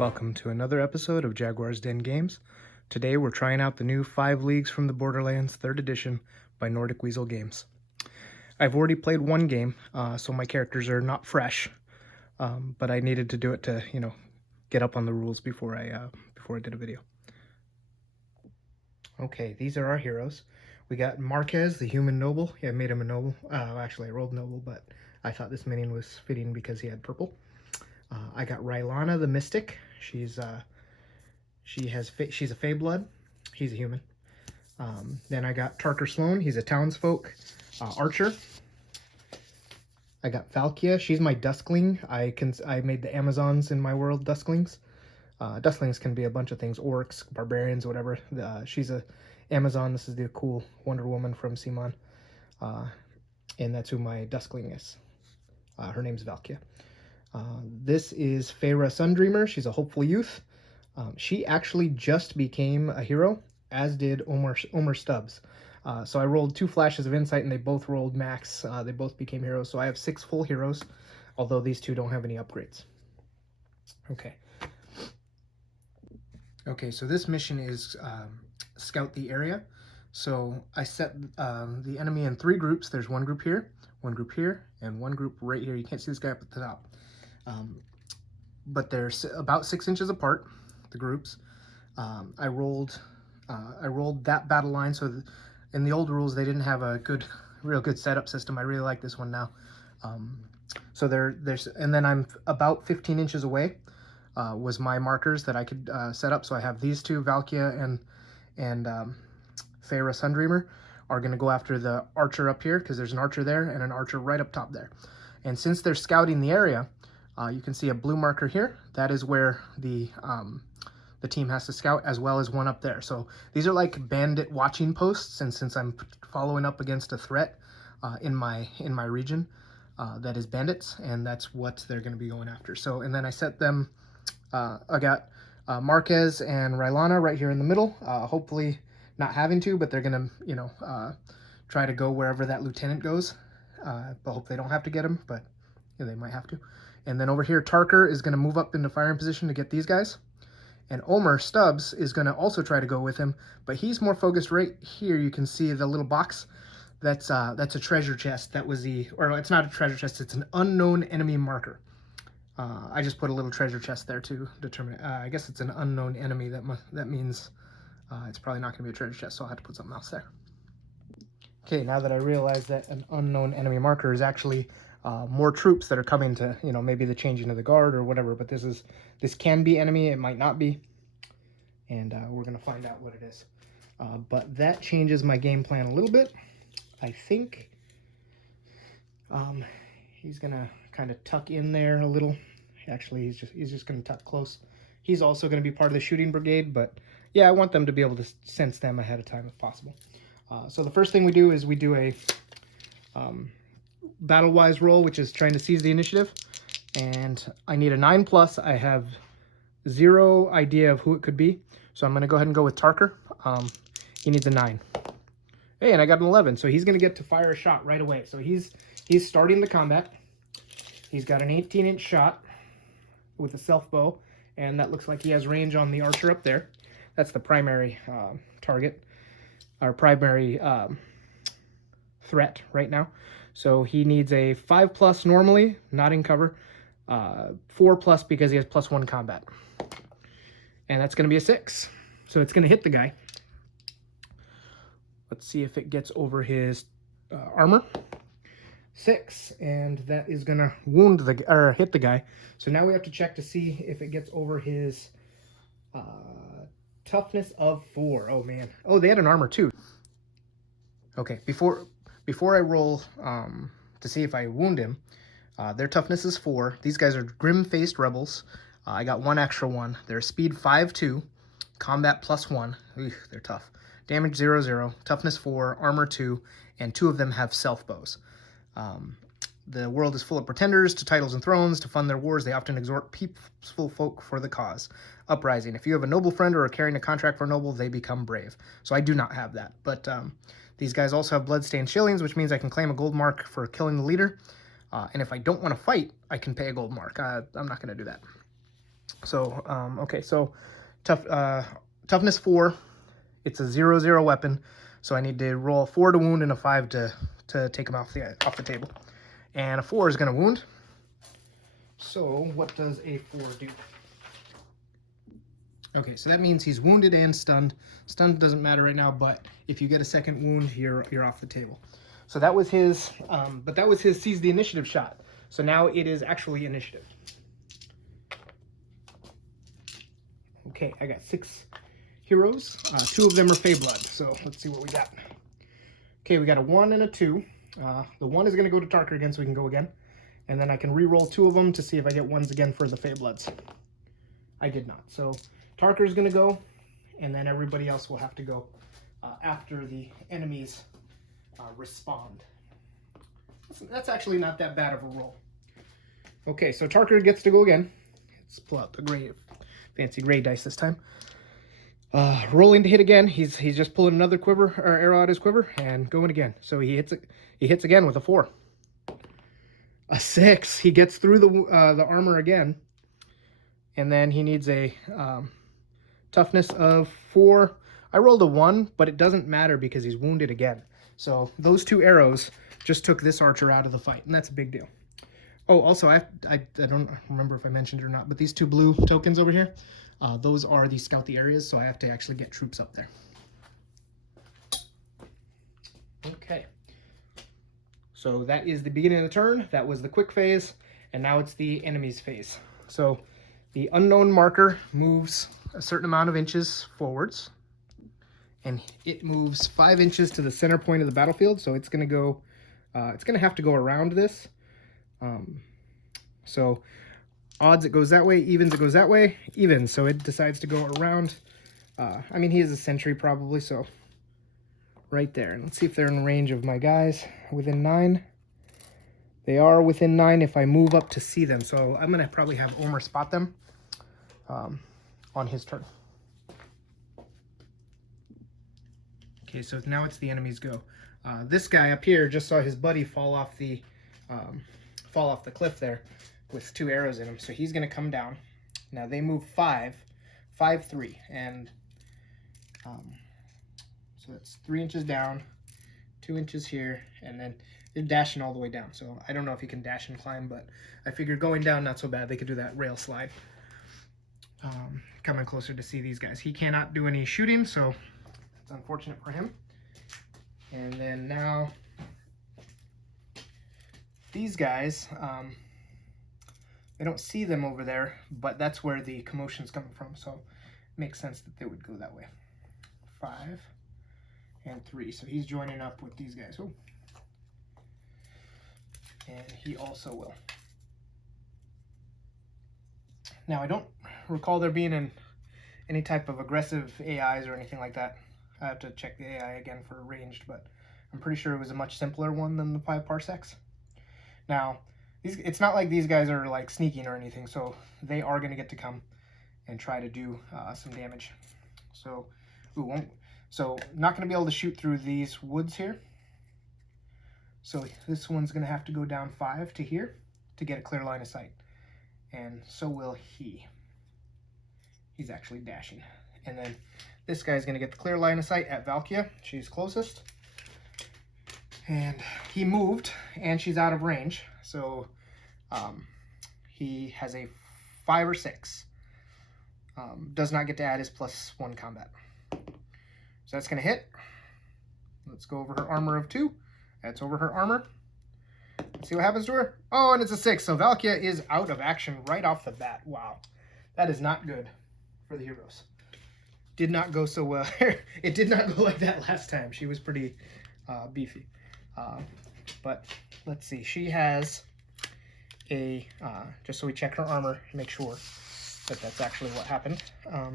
Welcome to another episode of Jaguar's Den Games. Today we're trying out the new 5 Leagues from the Borderlands 3rd edition by Nordic Weasel Games. I've already played one game, so my characters are not fresh, but I needed to do it to, get up on the rules before I did a video. Okay, these are our heroes. We got Marquez, the human noble. Yeah, I made him a noble. Actually, I rolled noble, but I thought this minion was fitting because he had purple. I got Rylana, the mystic. She's a Fey blood. He's a human. Then I got Tarker Sloan. He's a townsfolk archer. I got Valkia. She's my duskling. I made the Amazons in my world dusklings. Dusklings can be a bunch of things: orcs, barbarians, whatever. She's a Amazon. This is the cool Wonder Woman from Simon, and that's who my duskling is. Her name's Valkia. This is Feyre Sundreamer. She's a hopeful youth. She actually just became a hero, as did Omer Stubbs. So I rolled 2 flashes of insight, and they both rolled max. They both became heroes. So I have 6 full heroes, although these 2 don't have any upgrades. Okay, so this mission is scout the area. So I set the enemy in 3 groups. There's one group here, and one group right here. You can't see this guy up at the top. But they're about 6 inches apart, the groups. I rolled that battle line. So in the old rules, they didn't have a real good setup system. I really like this one now. So there's, and then I'm about 15 inches away, was my markers that I could set up. So I have these 2, Valkia and Feyre Sundreamer, are going to go after the archer up here, because there's an archer there and an archer right up top there. And since they're scouting the area, you can see a blue marker here. That is where the team has to scout, as well as one up there. So these are like bandit watching posts, and since I'm following up against a threat in my region, that is bandits, and that's what they're going to be going after. So, and then I set them. I got Marquez and Rylana right here in the middle. Hopefully not having to, but they're going to try to go wherever that lieutenant goes. But hope they don't have to get him, but they might have to. And then over here, Tarker is going to move up into firing position to get these guys. And Omer Stubbs is going to also try to go with him, but he's more focused right here. You can see the little box. That's a treasure chest. That was or it's not a treasure chest. It's an unknown enemy marker. I just put a little treasure chest there to determine it. I guess it's an unknown enemy. That means it's probably not going to be a treasure chest, so I'll have to put something else there. Okay, now that I realize that an unknown enemy marker is actually more troops that are coming to, maybe the changing of the guard or whatever, but this can be enemy, it might not be, and we're going to find out what it is. But that changes my game plan a little bit. I think he's going to kind of tuck in there a little. Actually, he's just going to tuck close. He's also going to be part of the shooting brigade, but yeah, I want them to be able to sense them ahead of time if possible. So the first thing we do is we do a battle-wise roll, which is trying to seize the initiative, and I need a 9+. I have 0 idea of who it could be, so I'm going to go ahead and go with Tarker. He needs a 9. Hey, and I got an 11, so he's going to get to fire a shot right away. So he's starting the combat. He's got an 18-inch shot with a self bow, and that looks like he has range on the archer up there. That's the primary target, our primary threat right now. So he needs a 5+ normally, not in cover, 4+ because he has +1 combat. And that's going to be a 6. So it's going to hit the guy. Let's see if it gets over his armor. 6, and that is going to hit the guy. So now we have to check to see if it gets over his toughness of 4. Oh man. Oh, they had an armor too. Okay, before I roll to see if I wound him, their toughness is 4. These guys are grim-faced rebels. I got 1 extra 1. They're speed 5-2, combat +1. They're tough. Damage 0-0, toughness 4, armor 2, and 2 of them have self bows. The world is full of pretenders to titles and thrones. To fund their wars, they often exhort peaceful folk for the cause. Uprising. If you have a noble friend or are carrying a contract for a noble, they become brave. So I do not have that. But these guys also have bloodstained shillings, which means I can claim a gold mark for killing the leader. And if I don't want to fight, I can pay a gold mark. I'm not going to do that. So, okay, so toughness 4. It's a 0/0 weapon, so I need to roll a 4 to wound and a 5 to take him off the table. And a 4 is going to wound. So what does a 4 do? Okay, so that means he's wounded and stunned. Stunned doesn't matter right now, but if you get a second wound, you're off the table. So that was his, but that was his seize the initiative shot. So now it is actually initiative. Okay, I got 6 heroes. 2 of them are Fey Blood, so let's see what we got. Okay, we got a 1 and a 2. The 1 is going to go to Tarker again, so we can go again. And then I can re-roll 2 of them to see if I get 1s again for the Fey Bloods. I did not. So Tarker is going to go, and then everybody else will have to go after the enemies respond. That's actually not that bad of a roll. Okay, so Tarker gets to go again. Let's pull out the gray, fancy gray dice this time. Rolling to hit again. He's just pulling another quiver or arrow out his quiver and going again. So he hits again with a 4. A 6. He gets through the armor again, and then he needs a toughness of 4. I rolled a 1, but it doesn't matter because he's wounded again. So those 2 arrows just took this archer out of the fight, and that's a big deal. Oh, also, I don't remember if I mentioned it or not, but these 2 blue tokens over here, those are the scout the areas, so I have to actually get troops up there. Okay. So that is the beginning of the turn. That was the quick phase, and now it's the enemy's phase. So the unknown marker moves a certain amount of inches forwards, and it moves 5 inches to the center point of the battlefield. So it's going to go, it's going to have to go around this. So odds it goes that way, evens it goes that way, evens. So it decides to go around. I mean, he is a sentry probably, so right there. And let's see if they're in range of my guys. Within 9. They are within 9 if I move up to see them. So I'm going to probably have Omer spot them on his turn. Okay, so now it's the enemy's go. This guy up here just saw his buddy fall off the cliff there with 2 arrows in him. So he's going to come down. Now they move 5, 5, 3. And so that's 3 inches down, 2 inches here, and then they're dashing all the way down. So I don't know if he can dash and climb, but I figured going down, not so bad. They could do that rail slide. Coming closer to see these guys. He cannot do any shooting, so it's unfortunate for him. And then now these guys, I don't see them over there, but that's where the commotion's coming from. So it makes sense that they would go that way. 5 and 3. So he's joining up with these guys. Oh. And he also will. Now, I don't recall there being any type of aggressive AIs or anything like that. I have to check the AI again for ranged, but I'm pretty sure it was a much simpler one than the 5 parsecs. Now, it's not like these guys are like sneaking or anything, so they are going to get to come and try to do some damage. So, not going to be able to shoot through these woods here. So this one's going to have to go down 5 to here to get a clear line of sight. And so will he. He's actually dashing. And then this guy's going to get the clear line of sight at Valkia. She's closest. And he moved, and she's out of range. So he has a 5 or 6. Does not get to add his +1 combat. So that's going to hit. Let's go over her armor of 2. That's over her armor. Let's see what happens to her. Oh, and it's a 6. So Valkia is out of action right off the bat. Wow. That is not good for the heroes. Did not go so well. It did not go like that last time. She was pretty beefy. But let's see. She has a, just so we check her armor, make sure that that's actually what happened.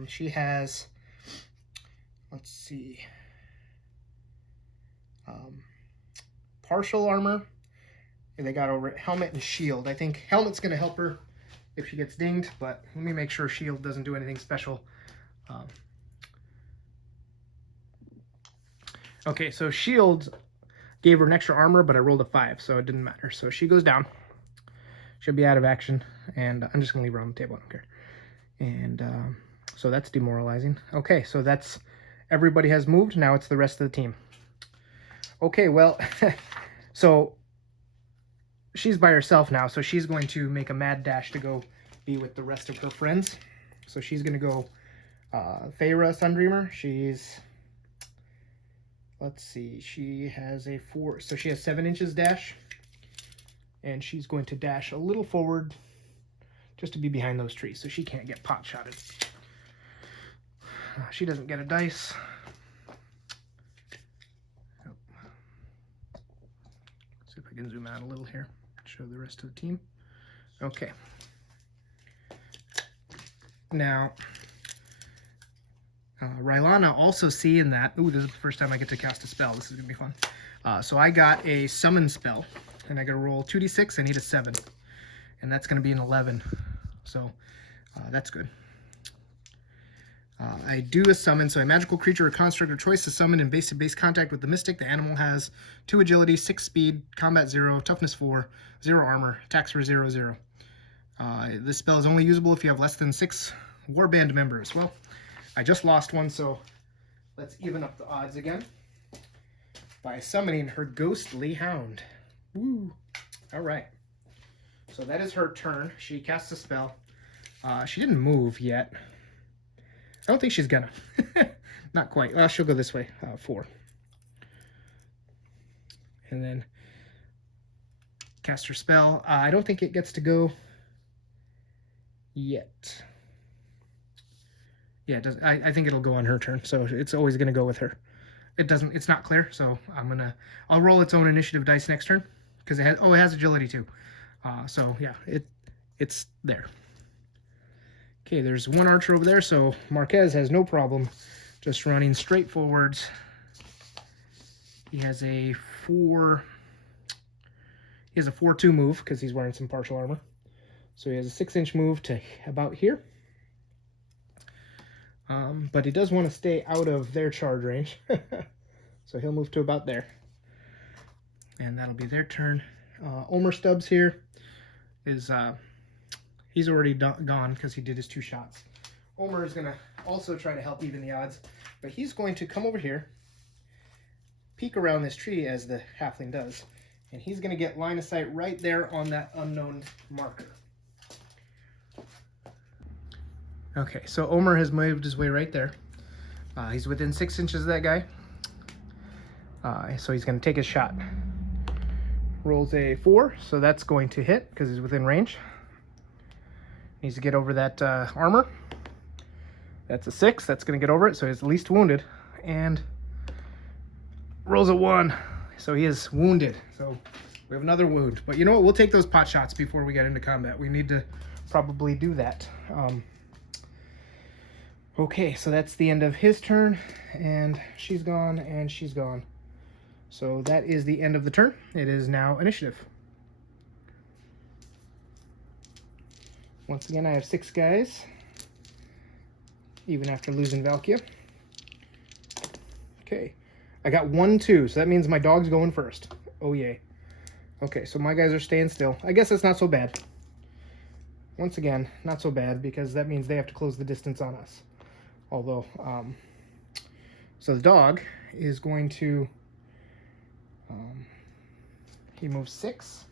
She has, let's see, partial armor. They got over it. Helmet and shield. I think helmet's going to help her if she gets dinged, but let me make sure shield doesn't do anything special. Okay, so shield gave her an extra armor, but I rolled a 5, so it didn't matter. So she goes down. She'll be out of action, and I'm just going to leave her on the table. I don't care. And so that's demoralizing. Okay, so that's everybody has moved. Now it's the rest of the team. Okay, well, so she's by herself now, so she's going to make a mad dash to go be with the rest of her friends. So she's going to go Feyre Sundreamer. She's, let's see, she has a 4, so she has 7 inches dash. And she's going to dash a little forward just to be behind those trees so she can't get pot shotted. She doesn't get a dice. Oh. See if I can zoom out a little here, show the rest of the team. Okay. Now, Rylana also seeing that. Ooh, this is the first time I get to cast a spell. This is going to be fun. So I got a summon spell, and I got to roll 2d6. I need a 7, and that's going to be an 11. So that's good. I do a summon, so a magical creature or construct of choice is summoned in base-to-base contact with the mystic. The animal has 2 agility, 6 speed, combat 0, toughness 4, 0 armor, attacks for 0, 0. This spell is only usable if you have less than 6 warband members. Well, I just lost one, so let's even up the odds again by summoning her ghostly hound. Woo! All right. So that is her turn. She casts a spell. She didn't move yet. I don't think she's gonna. Not quite. She'll go this way. 4. And then cast her spell. I don't think it gets to go yet. Yeah, it does. I think it'll go on her turn, so it's always gonna go with her. It doesn't. It's not clear, so I'll roll its own initiative dice next turn because it has agility too. So yeah, it's there. Okay, there's one archer over there, so Marquez has no problem just running straight forwards. He has a 4. He has a 4-2 move because he's wearing some partial armor. So he has a 6-inch move to about here. But he does want to stay out of their charge range. So he'll move to about there. And that'll be their turn. Omer Stubbs here is... he's already gone because he did his 2 shots. Omer is going to also try to help even the odds. But he's going to come over here, peek around this tree as the halfling does. And he's going to get line of sight right there on that unknown marker. Okay, so Omer has moved his way right there. He's within 6 inches of that guy. So he's going to take his shot. Rolls a 4, so that's going to hit because he's within range. Needs to get over that armor. That's a 6. That's going to get over it, so he's least wounded. And rolls a 1, so he is wounded. So we have another wound. But you know what? We'll take those pot shots before we get into combat. We need to probably do that. Okay, so that's the end of his turn. And she's gone, and she's gone. So that is the end of the turn. It is now initiative. Once again, I have 6 guys, even after losing Valkia. Okay, I got 1, 2, so that means my dog's going first. Oh, yay. Okay, so my guys are staying still. I guess that's not so bad. Once again, not so bad, because that means they have to close the distance on us. Although, so the dog is going to, he moves 6.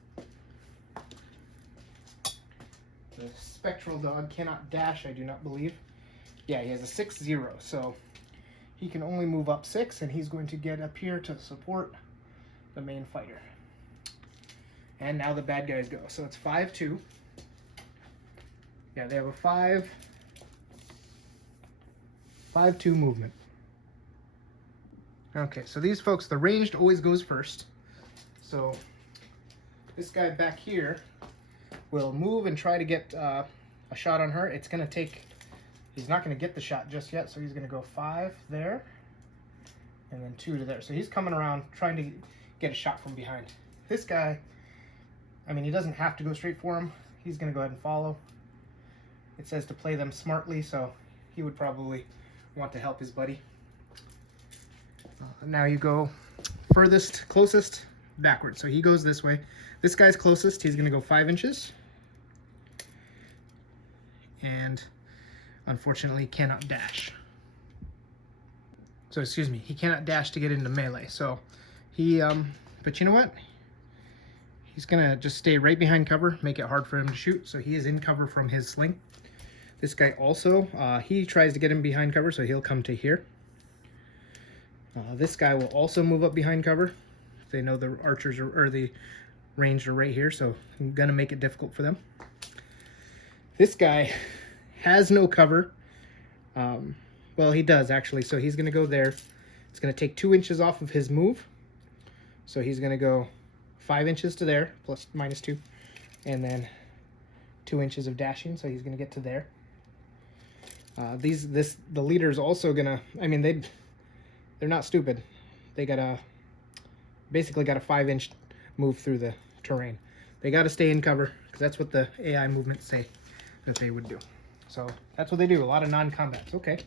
The spectral dog cannot dash, I do not believe. Yeah, he has a 6-0, so he can only move up 6, and he's going to get up here to support the main fighter. And now the bad guys go. So it's 5-2. Yeah, they have a 5-2 movement. Okay, so these folks, the ranged always goes first. So this guy back here will move and try to get a shot on her. It's going to take... He's not going to get the shot just yet, so he's going to go 5 there, and then 2 to there. So he's coming around trying to get a shot from behind. This guy, I mean, he doesn't have to go straight for him. He's going to go ahead and follow. It says to play them smartly, so he would probably want to help his buddy. Now you go furthest, closest, backwards. So he goes this way. This guy's closest. He's going to go 5 inches. And unfortunately cannot dash. So excuse me, he cannot dash to get into melee. So he, but you know what? He's gonna just stay right behind cover, make it hard for him to shoot. So he is in cover from his sling. This guy also, he tries to get him behind cover, so he'll come to here. This guy will also move up behind cover. They know the archers or the ranged are right here, so I'm gonna make it difficult for them. This guy has no cover. Well, he does actually, so he's gonna go there. It's gonna take 2 inches off of his move. So he's gonna go 5 inches to there, plus -2, and then 2 inches of dashing, so he's gonna get to there. The leader's also gonna, I mean, they're not stupid. They basically got a 5-inch move through the terrain. They got to stay in cover because that's what the AI movements say that they would do. So that's what they do. A lot of non-combats. Okay.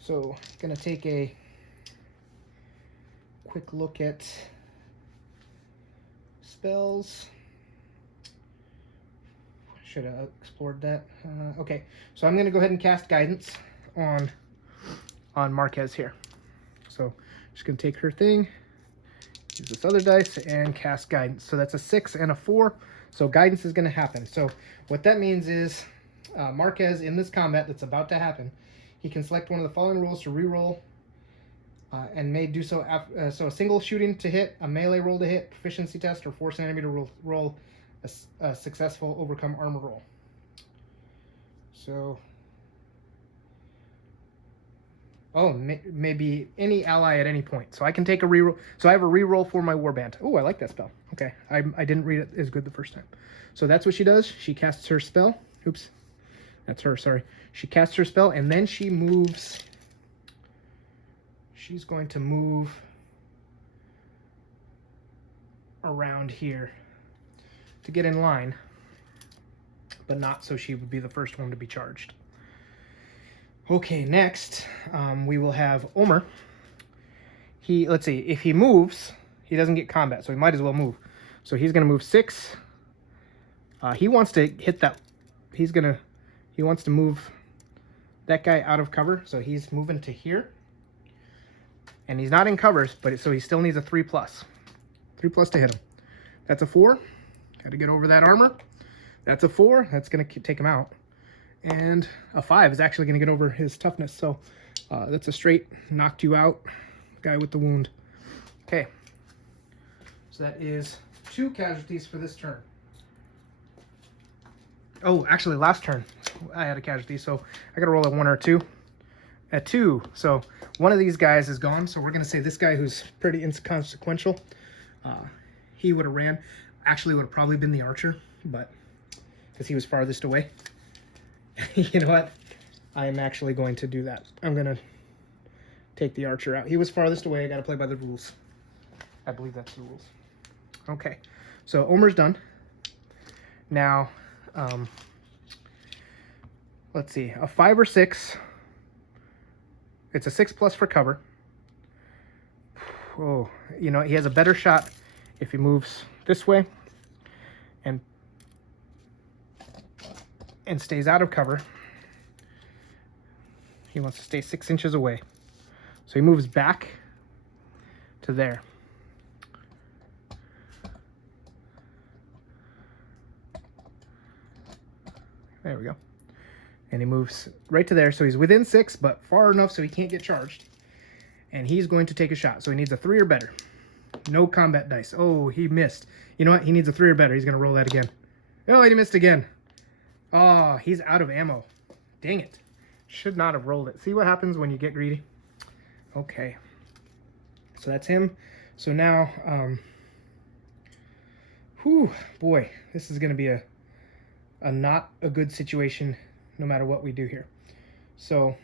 So gonna take a quick look at spells. Should have explored that. Okay, so I'm gonna go ahead and cast guidance on Marquez here. So just gonna take her thing, use this other dice, and cast guidance. So that's a 6 and a 4. So guidance is gonna happen. So what that means is Marquez in this combat that's about to happen, he can select one of the following rules to reroll, and may do so after, so a single shooting to hit, a melee roll to hit, proficiency test, or force an enemy to roll a successful overcome armor roll. So, maybe any ally at any point. So I can take a reroll. So I have a reroll for my warband. Oh, I like that spell. Okay, I didn't read it as good the first time. So that's what she does. She casts her spell. Oops, that's her. Sorry. She casts her spell, and then she moves. She's going to move around here to get in line, but not so she would be the first one to be charged. Okay, next we will have Omer. Let's see, if he moves, he doesn't get combat, so he might as well move. So he's gonna move 6. He wants to hit that. He wants to move that guy out of cover, so he's moving to here. And he's not in covers, but so he still needs a 3+. 3+ to hit him. That's a 4. Got to get over that armor. That's a 4. That's going to take him out. And a 5 is actually going to get over his toughness. So that's a straight knocked you out guy with the wound. Okay. So that is 2 casualties for this turn. Oh, actually last turn I had a casualty. So I got to roll a 1 or 2. A 2. So one of these guys is gone. So we're going to say this guy who's pretty inconsequential. He would have ran. Actually would have probably been the archer, but because he was farthest away. You know what? I am actually going to do that. I'm going to take the archer out. He was farthest away. I got to play by the rules. I believe that's the rules. Okay. So Omer's done. Now, let's see. A 5 or 6. It's a 6+ for cover. Oh, you know, he has a better shot if he moves this way and stays out of cover. He wants to stay 6 inches away. So he moves back to there. There we go. And he moves right to there. So he's within 6, but far enough so he can't get charged. And he's going to take a shot. So he needs a 3 or better. No combat dice. Oh, he missed. You know what? He needs a 3 or better. He's going to roll that again. Oh, he missed again. Oh, he's out of ammo. Dang it. Should not have rolled it. See what happens when you get greedy? Okay. So that's him. So now, whew, boy, this is going to be a not a good situation no matter what we do here. So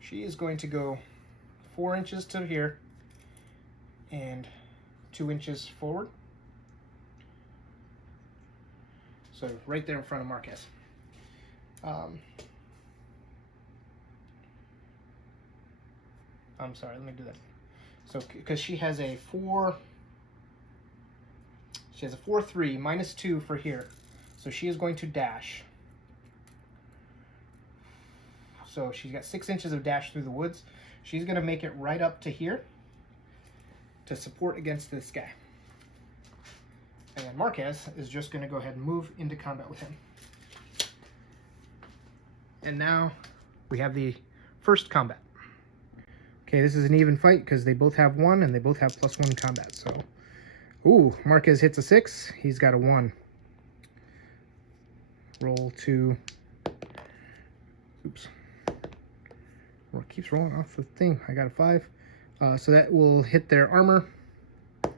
she is going to go 4 inches to here and 2 inches forward. So right there in front of Marquez. I'm sorry, let me do that. So because she has a 4, she has a 4-3 -2 for here. So she is going to dash. So she's got 6 inches of dash through the woods. She's going to make it right up to here to support against this guy. And then Marquez is just going to go ahead and move into combat with him. And now we have the first combat. Okay, this is an even fight because they both have 1 and they both have +1 combat. So, ooh, Marquez hits a 6. He's got a 1. Roll 2. Oops. Well, it keeps rolling off the thing. I got a 5. So that will hit their armor.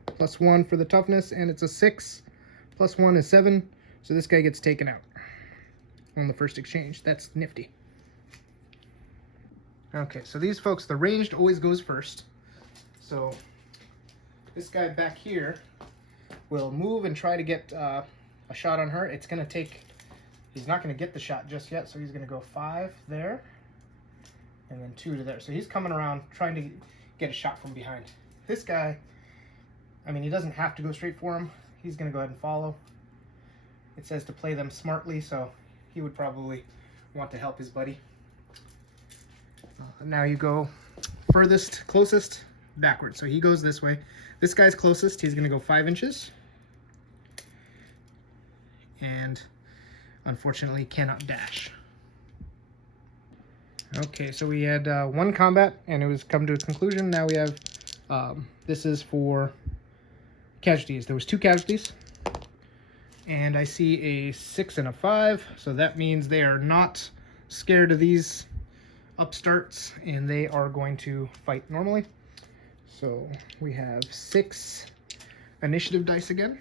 +1 for the toughness, and it's a 6. +1 is 7. So this guy gets taken out on the first exchange. That's nifty. Okay, so these folks, the ranged always goes first. So this guy back here will move and try to get a shot on her. It's going to take, he's not going to get the shot just yet, so he's going to go 5 there and then 2 to there. So he's coming around trying to get a shot from behind. This guy, I mean, he doesn't have to go straight for him. He's going to go ahead and follow. It says to play them smartly, so he would probably want to help his buddy. Now you go furthest, closest, backwards. So he goes this way. This guy's closest. He's going to go 5 inches. And unfortunately cannot dash. Okay, so we had 1 combat, and it was come to a conclusion. Now we have, this is for casualties. There was 2 casualties. And I see a 6 and a 5. So that means they are not scared of these upstarts, and they are going to fight normally. So we have 6 initiative dice again.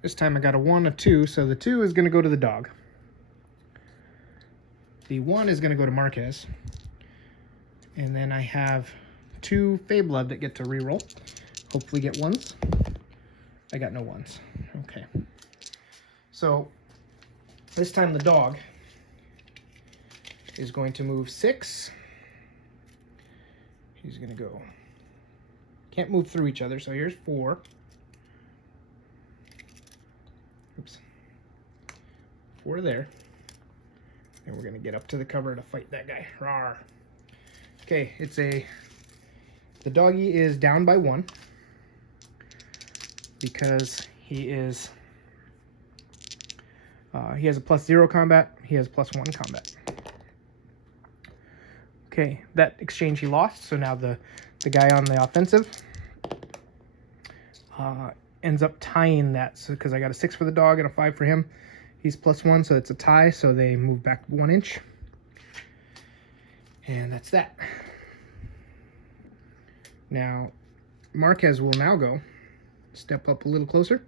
This time I got a 1, a 2, so the 2 is going to go to the dog. The 1 is going to go to Marquez. And then I have 2 Fey Blood that get to reroll. Hopefully get 1s. I got no 1s. Okay. So this time the dog is going to move 6. He's going to go. Can't move through each other, so here's 4. Oops. 4 there. And we're going to get up to the cover to fight that guy. Rawr. Okay, it's a... The doggy is down by 1 because he is... he has a +0 combat. He has +1 combat. Okay, that exchange he lost, so now the guy on the offensive ends up tying that, so because I got a 6 for the dog and a 5 for him. He's +1, so it's a tie, so they move back 1 inch. And that's that. Now, Marquez will now go step up a little closer,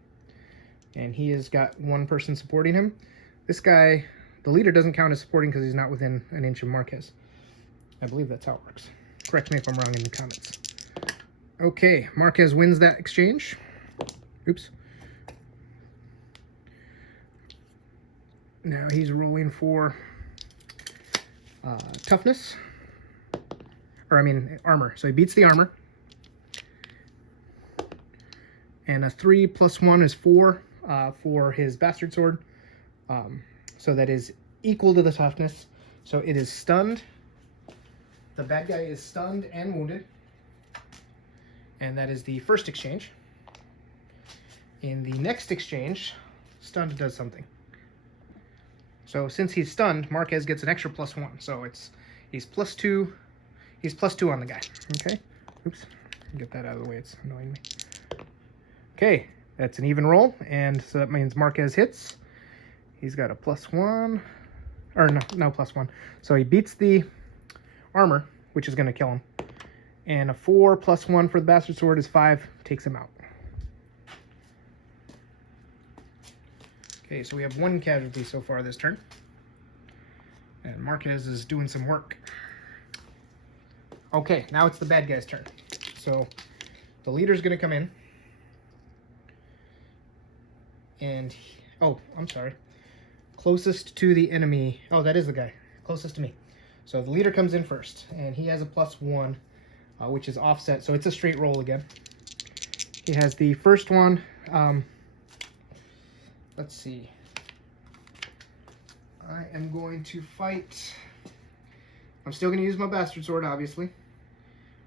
and he has got 1 person supporting him. This guy, the leader doesn't count as supporting because he's not within an inch of Marquez. I believe that's how it works. Correct me if I'm wrong in the comments. Okay, Marquez wins that exchange. Oops. Now he's rolling for toughness. Or, I mean, armor. So he beats the armor. And a 3 + 1 is 4 for his bastard sword. So that is equal to the toughness. So it is stunned. The bad guy is stunned and wounded. And that is the first exchange. In the next exchange, stunned does something. So since he's stunned, Marquez gets an extra +1. So he's +2. He's +2 on the guy. Okay. Oops. Get that out of the way. It's annoying me. Okay. That's an even roll. And so that means Marquez hits. He's got a +1. Or no +1. So he beats the armor, which is going to kill him. And a 4 + 1 for the bastard sword is 5. Takes him out. Okay, so we have 1 casualty so far this turn. And Marquez is doing some work. Okay, now it's the bad guy's turn. So the leader's going to come in. And, oh, I'm sorry. Closest to the enemy. Oh, that is the guy. Closest to me. So the leader comes in first. And he has a +1, which is offset. So it's a straight roll again. He has the first one. Let's see. I am going to fight. I'm still going to use my bastard sword, obviously.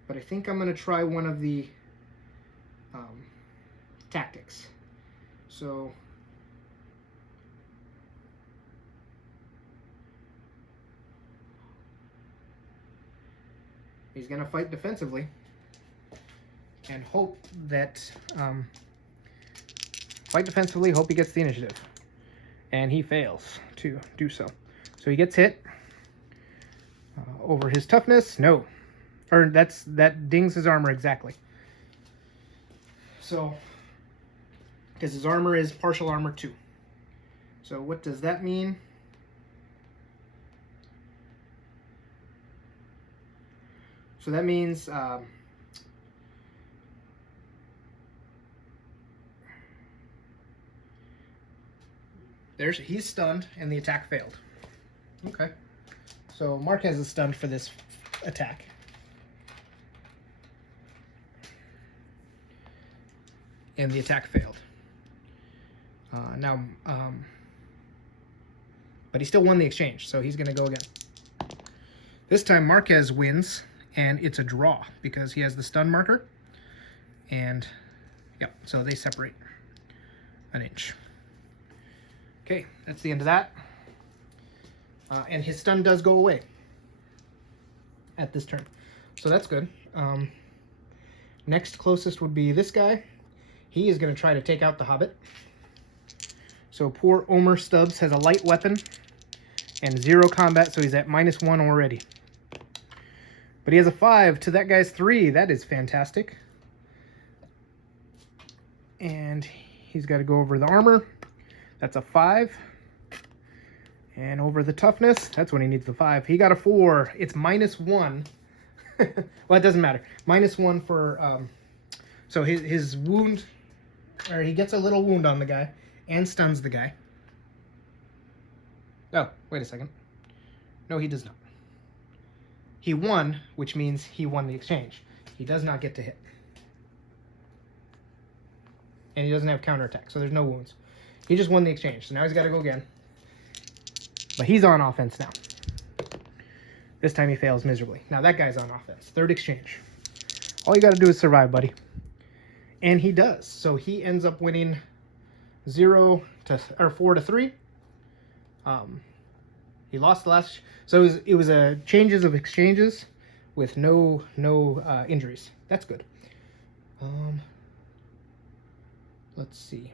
But I think I'm going to try one of the tactics. So he's going to fight defensively and hope that fight defensively, hope he gets the initiative. And he fails to do so. So he gets hit over his toughness. No. Or that dings his armor exactly. So, because his armor is partial armor 2. So what does that mean? So that means he's stunned and the attack failed. Okay. So Marquez is stunned for this attack. And the attack failed. But he still won the exchange, so he's going to go again. This time Marquez wins, and it's a draw because he has the stun marker. And, yep, so they separate an inch. Okay, that's the end of that. And his stun does go away at this turn. So that's good. Next closest would be this guy. He is going to try to take out the Hobbit. So poor Omer Stubbs has a light weapon and 0 combat, so he's at -1 already. But he has a 5 to that guy's 3. That is fantastic. And he's got to go over the armor. That's a 5. And over the toughness, that's when he needs the 5. He got a 4. It's -1. Well, it doesn't matter. -1 for... so his wound... Or he gets a little wound on the guy and stuns the guy. Oh, wait a second. No, he does not. He won, which means he won the exchange. He does not get to hit. And he doesn't have counterattack, so there's no wounds. He just won the exchange, so now he's got to go again. But he's on offense now. This time he fails miserably. Now that guy's on offense. 3rd exchange. All you got to do is survive, buddy. And he does. So he ends up winning 4 to 3. He lost the last. So it was a changes of exchanges with no injuries. That's good. Let's see.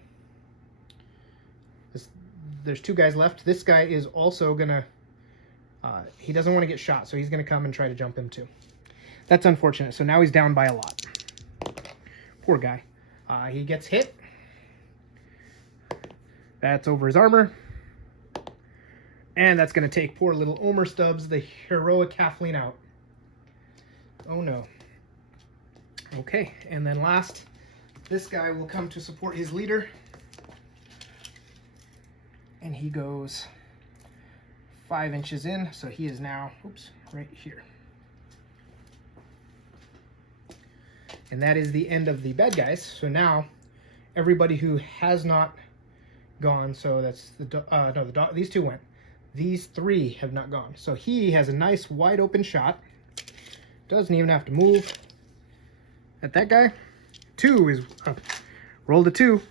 There's 2 guys left. This guy is also gonna. He doesn't want to get shot, so he's gonna come and try to jump him too. That's unfortunate. So now he's down by a lot. Poor guy. He gets hit. That's over his armor. And that's going to take poor little Omer Stubbs, the heroic halfling, out. Oh no. Okay, and then last, this guy will come to support his leader. And he goes 5 inches in, so he is now, oops, right here. And that is the end of the bad guys. So now, everybody who has not gone, so that's these 2 went. These 3 have not gone. So he has a nice wide open shot. Doesn't even have to move. At that guy, 2 is rolled a 2.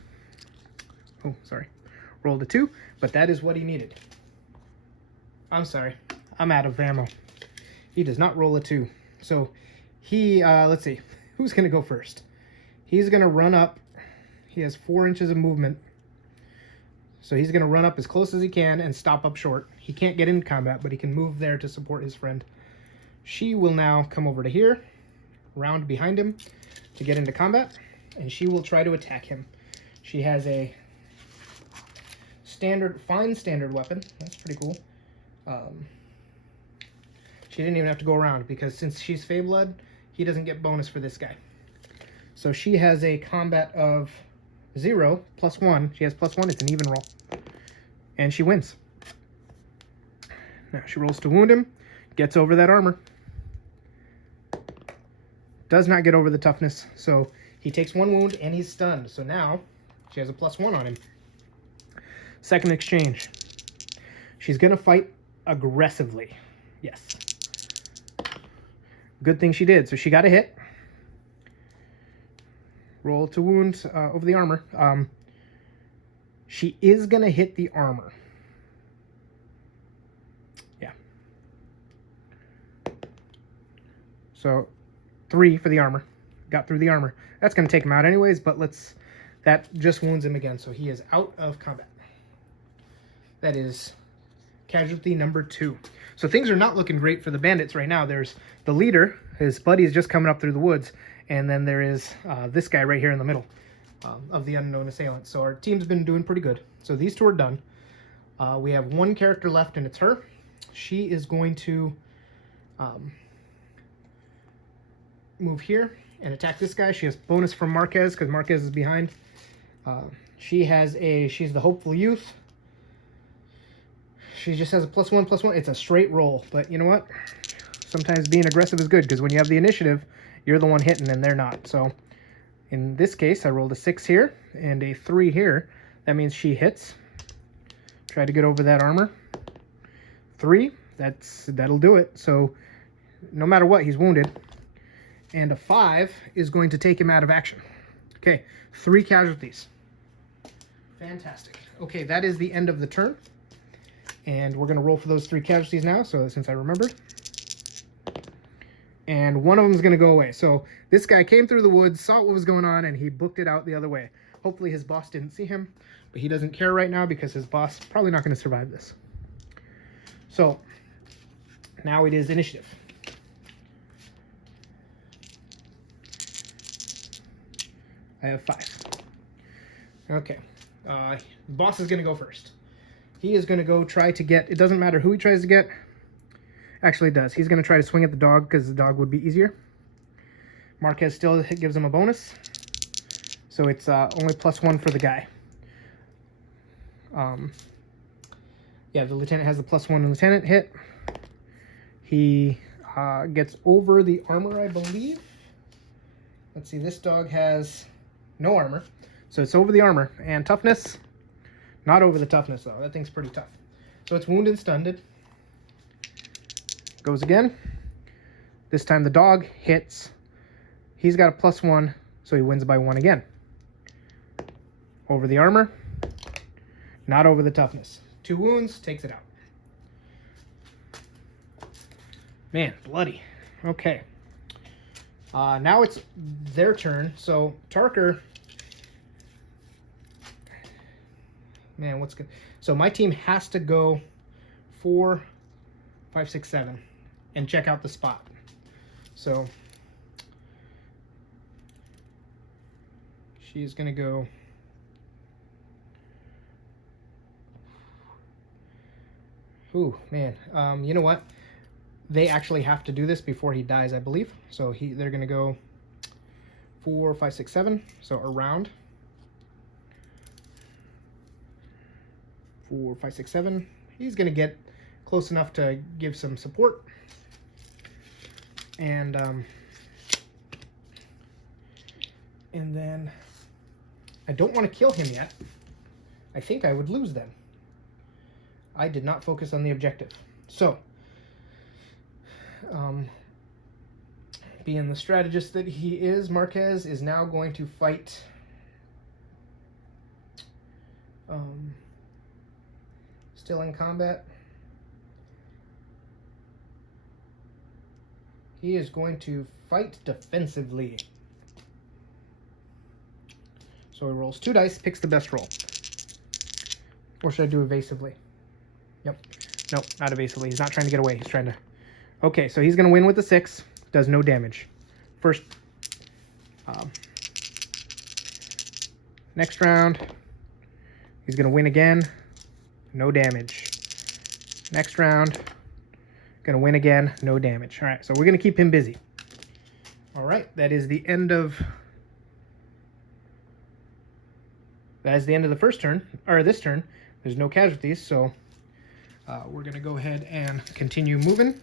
Oh, sorry. Rolled a 2, but that is what he needed. I'm sorry. I'm out of ammo. He does not roll a 2. So he, let's see. Who's going to go first? He's going to run up. He has 4 inches of movement. So he's going to run up as close as he can and stop up short. He can't get into combat, but he can move there to support his friend. She will now come over to here, round behind him to get into combat, and she will try to attack him. She has a fine standard weapon. That's pretty cool. She didn't even have to go around because since she's Fey Blood, he doesn't get bonus for this guy. So she has a combat of 0, +1. She has +1. It's an even roll. And she wins. Now she rolls to wound him. Gets over that armor. Does not get over the toughness. So he takes 1 wound and he's stunned. So now she has a +1 on him. Second exchange. She's going to fight aggressively. Yes. Good thing she did. So she got a hit. Roll to wound over the armor. She is going to hit the armor. Yeah. So 3 for the armor. Got through the armor. That's going to take him out anyways, but that just wounds him again. So he is out of combat. That is casualty number 2. So things are not looking great for the bandits right now. There's the leader. His buddy is just coming up through the woods. And then there is this guy right here in the middle of the unknown assailants. So our team's been doing pretty good. So these 2 are done. We have 1 character left, and it's her. She is going to move here and attack this guy. She has bonus from Marquez because Marquez is behind. She's the hopeful youth. She just has a +1/+1. It's a straight roll, but you know what? Sometimes being aggressive is good because when you have the initiative, you're the one hitting and they're not. So in this case, I rolled a 6 here and a 3 here. That means she hits. Try to get over that armor. 3, that'll do it. So no matter what, he's wounded. And a 5 is going to take him out of action. Okay, 3 casualties. Fantastic. Okay, that is the end of the turn. And we're going to roll for those 3 casualties now, so since I remembered. And one of them is going to go away. So this guy came through the woods, saw what was going on, and he booked it out the other way. Hopefully his boss didn't see him, but he doesn't care right now because his boss is probably not going to survive this. So now it is initiative. I have 5. Okay. The boss is going to go first. He is going to go try to get... It doesn't matter who he tries to get. Actually, it does. He's going to try to swing at the dog because the dog would be easier. Marquez still gives him a bonus. So it's only +1 for the guy. Yeah, the lieutenant has the +1 lieutenant hit. He gets over the armor, I believe. Let's see. This dog has no armor. So it's over the armor. And toughness... Not over the toughness, though. That thing's pretty tough. So it's wounded, stunned. Goes again. This time the dog hits. He's got a +1, so he wins by 1 again. Over the armor. Not over the toughness. 2 wounds, takes it out. Man, bloody. Okay. Now it's their turn. So Tarker... Man, what's good? So my team has to go 4, 5, 6, 7 and check out the spot. So she's going to go... Ooh, man. You know what? They actually have to do this before he dies, I believe. So they're going to go 4, 5, 6, 7. So around. 4, 5, 6, 7. He's going to get close enough to give some support. And then I don't want to kill him yet. I think I would lose then. I did not focus on the objective. So, being the strategist that he is, Marquez is now going to fight still in combat. He is going to fight defensively. So he rolls 2 dice, picks the best roll. Or should I do evasively? Yep. Nope, not evasively. He's not trying to get away. He's trying to... Okay, so he's going to win with the 6. Does no damage. First... next round, he's going to win again. No damage. Next round, going to win again. No damage. All right, so we're going to keep him busy. All right, that is the end of... That is the end of the first turn, or this turn. There's no casualties, so we're going to go ahead and continue moving.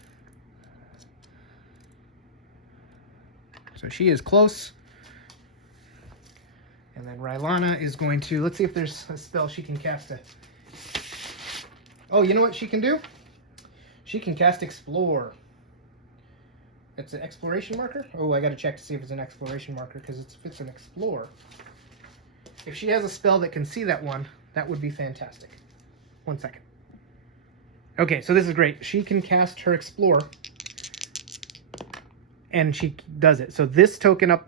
So she is close. And then Rylana is going to... Let's see if there's a spell she can cast to Oh, you know what she can do? She can cast Explore. It's an exploration marker? Oh, I gotta check to see if it's an exploration marker, because if it's an Explore. If she has a spell that can see that one, that would be fantastic. 1 second. Okay, so this is great. She can cast her Explore, and she does it. So this token up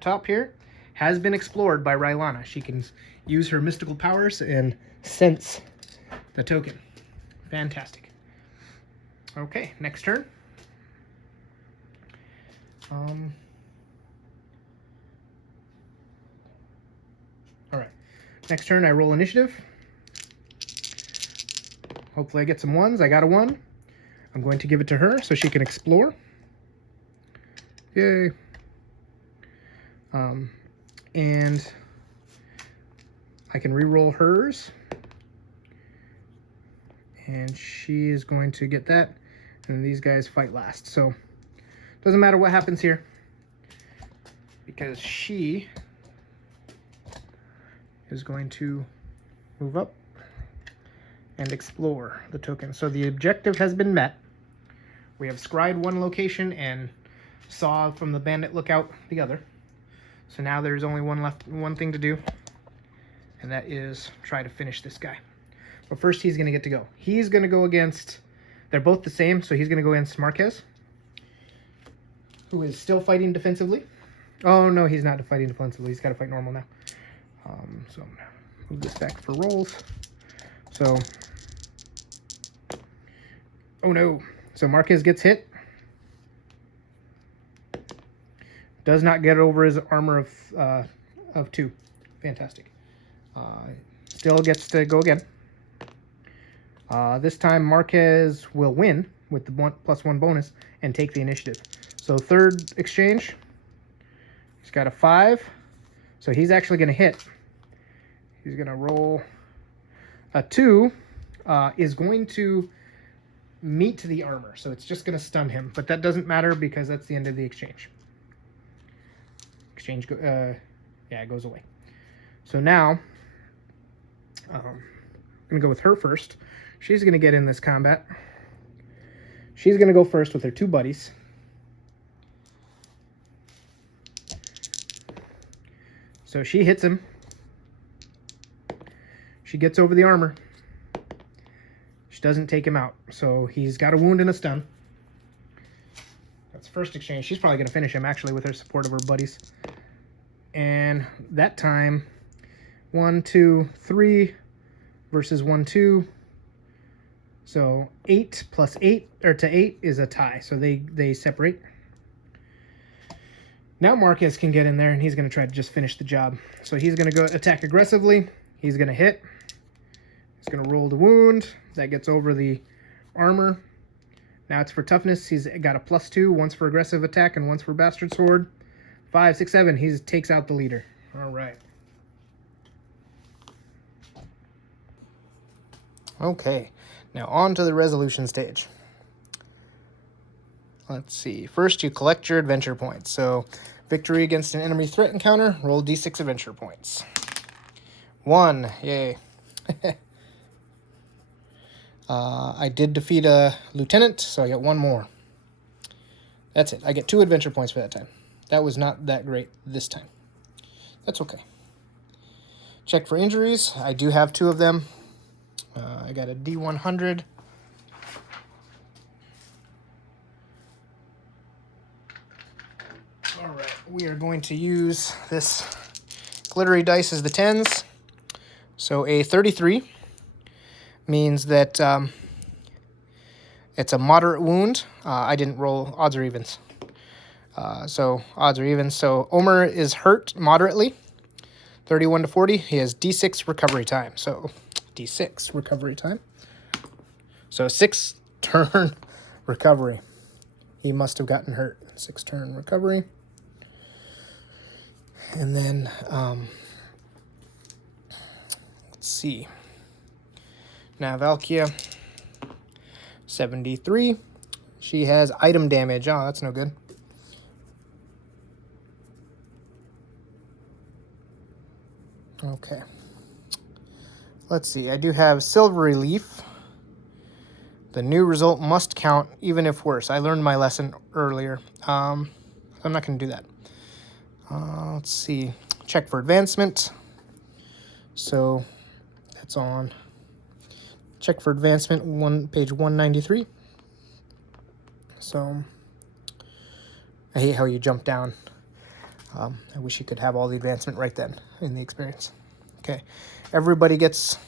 top here has been explored by Rylana. She can use her mystical powers and sense the token. Fantastic. Okay, next turn. All right, next turn I roll initiative. Hopefully I get some ones. I got a 1. I'm going to give it to her so she can explore. Yay. And I can re-roll hers. And she is going to get that. And these guys fight last. So, doesn't matter what happens here, because she is going to move up and explore the token. So the objective has been met. We have scryed one location and saw from the bandit lookout the other. So now there's only one thing to do, and that is try to finish this guy. But first he's going to get to go. He's going to go against, they're both the same, so he's going to go against Marquez, who is still fighting defensively. Oh no, he's not fighting defensively. He's got to fight normal now. So I'm going to move this back for rolls. So, oh no. So Marquez gets hit. Does not get over his armor of 2. Fantastic. Still gets to go again. This time Marquez will win with the +1 bonus and take the initiative. So third exchange. He's got a 5. So he's actually going to hit. He's going to roll a 2. Is going to meet the armor. So it's just going to stun him. But that doesn't matter because that's the end of the exchange. Exchange, yeah, it goes away. So now, I'm going to go with her first. She's going to get in this combat. She's going to go first with her 2 buddies. So she hits him. She gets over the armor. She doesn't take him out. So he's got a wound and a stun. That's first exchange. She's probably going to finish him, actually, with her support of her buddies. And that time, 1, 2, 3 versus 1, 2. So 8 plus 8, or to 8 is a tie. So they separate. Now Marquez can get in there, and he's going to try to just finish the job. So he's going to go attack aggressively. He's going to hit. He's going to roll the wound. That gets over the armor. Now it's for toughness. He's got a +2. One's for aggressive attack and one's for bastard sword. 5, 6, 7. He takes out the leader. All right. Okay. Now on to the resolution stage. Let's see. First, you collect your adventure points. So, victory against an enemy threat encounter, roll d6 adventure points. 1. Yay. I did defeat a lieutenant, so I get 1 more. That's it. I get 2 adventure points for that time. That was not that great this time. That's okay. Check for injuries. I do have 2 of them. I got a D100. All right, we are going to use this glittery dice as the 10s. So a 33 means that it's a moderate wound. I didn't roll odds or evens. So odds or evens. So Omer is hurt moderately. 31 to 40. He has D6 recovery time. So D6 recovery time. So 6 turn recovery. He must have gotten hurt. 6 turn recovery. And then let's see. Now Valkia, 73. She has item damage. Oh, that's no good. Okay. Let's see, I do have Silvery Leaf. The new result must count, even if worse. I learned my lesson earlier. I'm not going to do that. Let's see. Check for advancement. So that's on. Check for advancement, page 193. So I hate how you jump down. I wish you could have all the advancement right then in the experience. Okay, everybody gets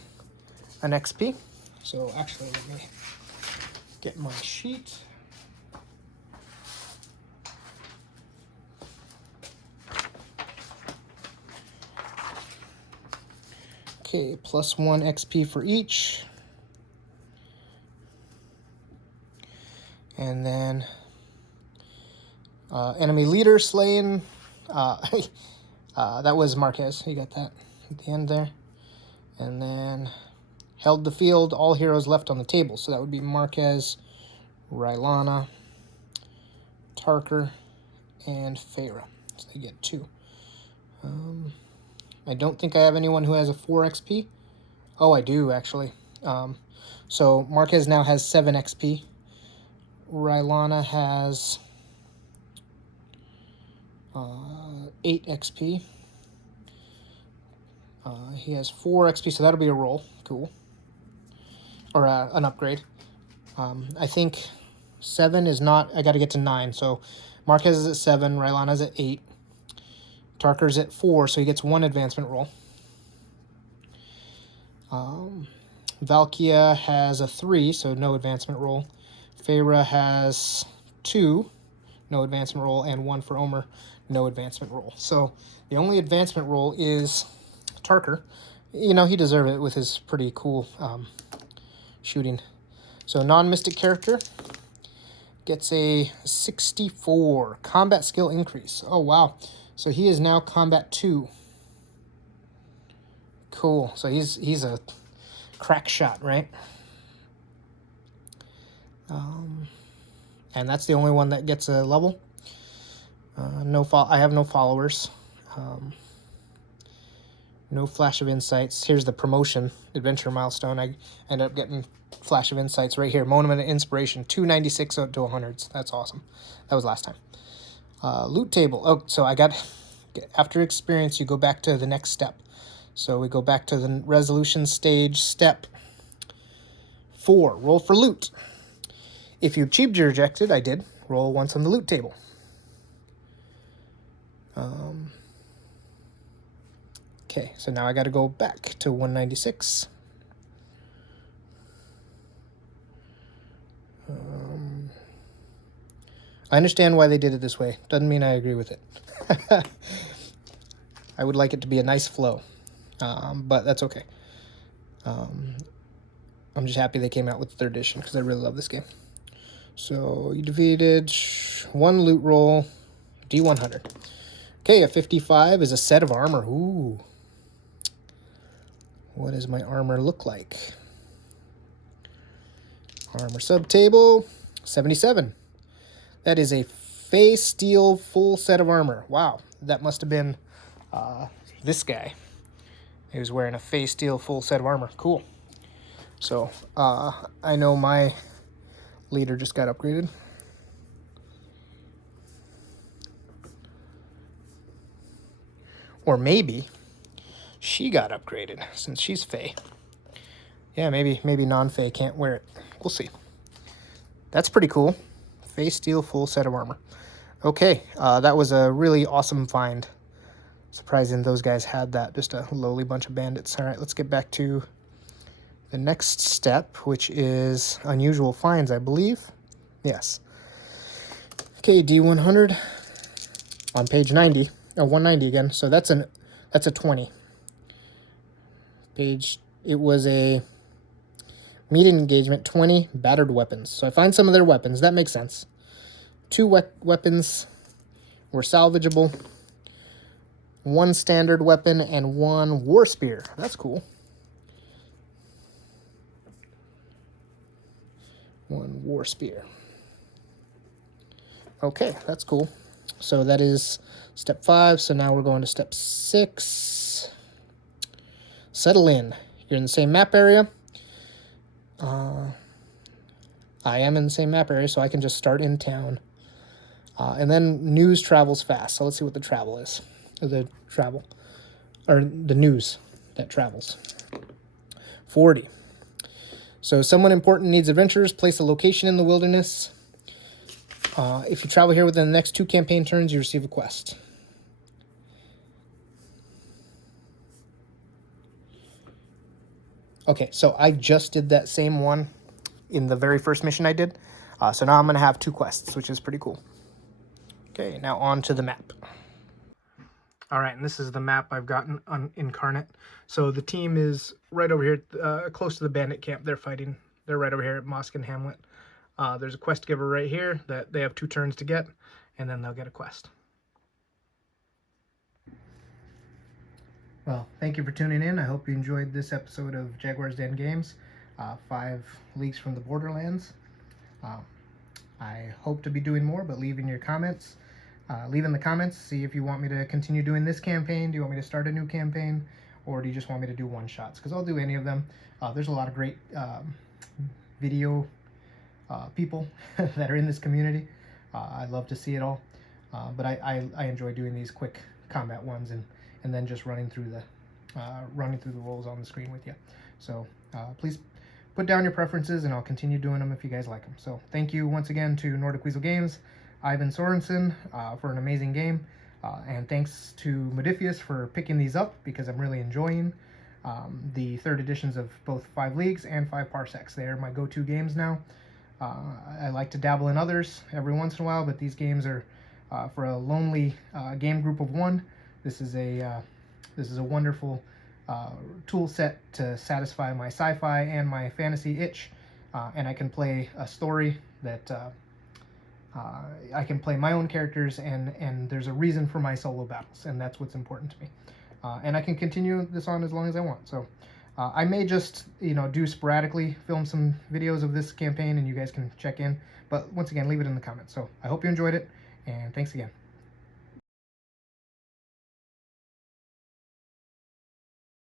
an XP. So actually, let me get my sheet. Okay, plus 1 XP for each. And then enemy leader slain. That was Marquez. You got that at the end there. And then held the field. All heroes left on the table. So that would be Marquez, Rylana, Tarker, and Feyre. So they get 2. I don't think I have anyone who has a 4 XP. Oh, I do, actually. So Marquez now has 7 XP. Rylana has 8 XP. He has 4 XP, so that'll be a roll. Cool. Or an upgrade. I think 7 is not... I got to get to 9. So Marquez is at 7. Rylana's at 8. Tarker's at 4, so he gets 1 advancement roll. Valkia has a 3, so no advancement roll. Feyre has 2, no advancement roll, and 1 for Omer, no advancement roll. So the only advancement roll is Tarker. You know, he deserved it with his pretty cool shooting. So non-mystic character gets a 64 combat skill increase. Oh, wow. So he is now combat 2. Cool. So he's a crack shot, right? And that's the only one that gets a level. I have no followers. No flash of insights. Here's the promotion adventure milestone. I ended up getting flash of insights right here. Moment of inspiration, 296 out to 100s. That's awesome. That was last time. Loot table. Oh, so I got, after experience, you go back to the next step. So we go back to the resolution stage, step 4, roll for loot. If you achieved your objective, I did, roll once on the loot table. Okay, so now I got to go back to 196. I understand why they did it this way. Doesn't mean I agree with it. I would like it to be a nice flow, but that's okay. I'm just happy they came out with the 3rd edition because I really love this game. So you defeated 1 loot roll, D100. Okay, a 55 is a set of armor. Ooh. What does my armor look like? Armor subtable, 77. That is a Fey Steel full set of armor. Wow, that must have been this guy. He was wearing a Fey Steel full set of armor. Cool. So I know my leader just got upgraded. Or maybe she got upgraded since she's Fey. Yeah, maybe non-Fey can't wear it. We'll see. That's pretty cool. Fey Steel full set of armor. Okay, that was a really awesome find. Surprising those guys had that. Just a lowly bunch of bandits. All right, let's get back to the next step, which is unusual finds, I believe. Yes. Okay, D100 on page 90. Oh, 190 again. So that's a 20. Page, it was a meeting engagement, 20 battered weapons. So I find some of their weapons. That makes sense. 2 weapons were salvageable. 1 standard weapon and 1 war spear. That's cool. 1 war spear. Okay, that's cool. So that is step 5. So now we're going to step 6. Settle in. you're in the same map area. I am in the same map area, so I can just start in town. And then news travels fast. So let's see what the travel is. The news that travels. 40. So someone important needs adventurers. Place a location in the wilderness. If you travel here within the next 2 campaign turns, you receive a quest. Okay, so I just did that same one in the very first mission I did. So now I'm going to have 2 quests, which is pretty cool. Okay, now on to the map. All right, and this is the map I've gotten on Incarnate. So the team is right over here, close to the Bandit camp. They're fighting. They're right over here at Mosque and Hamlet. There's a quest giver right here that they have 2 turns to get, and then they'll get a quest. Well, thank you for tuning in. I hope you enjoyed this episode of Jaguar's Den Games, 5 Leagues from the Borderlands. I hope to be doing more, but leave in your comments. Leave in the comments, see if you want me to continue doing this campaign. Do you want me to start a new campaign? Or do you just want me to do one-shots? Because I'll do any of them. There's a lot of great video people that are in this community. I love to see it all. But I enjoy doing these quick combat ones and then just running through the roles on the screen with you. So please put down your preferences, and I'll continue doing them if you guys like them. So thank you once again to Nordic Weasel Games, Ivan Sorensen, for an amazing game. And thanks to Modifius for picking these up, because I'm really enjoying the 3rd editions of both 5 Leagues and 5 Parsecs. They're my go-to games now. I like to dabble in others every once in a while, but these games are for a lonely game group of 1. This is a wonderful tool set to satisfy my sci-fi and my fantasy itch, and I can play a story that I can play my own characters, and there's a reason for my solo battles, and that's what's important to me. And I can continue this on as long as I want. So I may just do sporadically film some videos of this campaign, and you guys can check in. But once again, leave it in the comments. So I hope you enjoyed it, and thanks again.